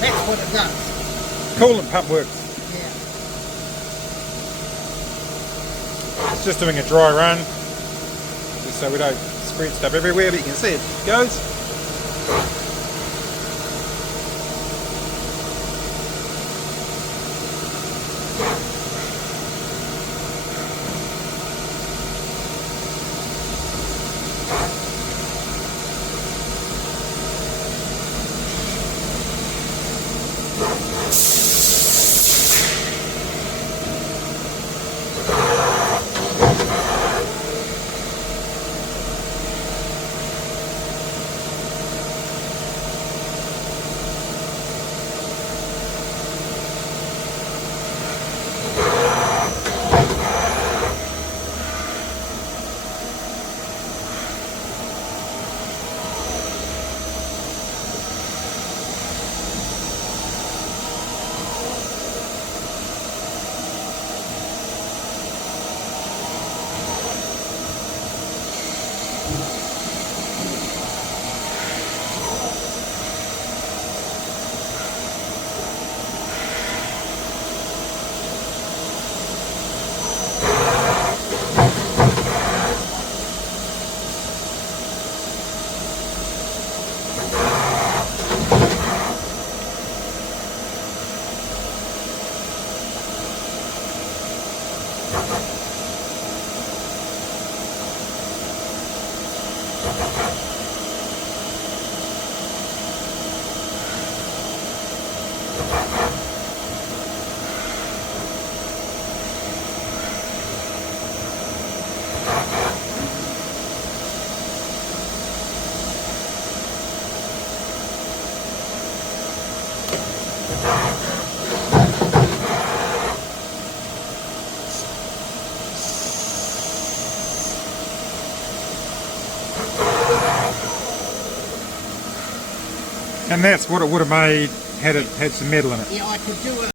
That's what it does. Coolant pump works. Yeah. It's just doing a dry run, just so we don't spread stuff everywhere, but you can see it goes. And that's what it would have made had it had some metal in it. Yeah, I could do it.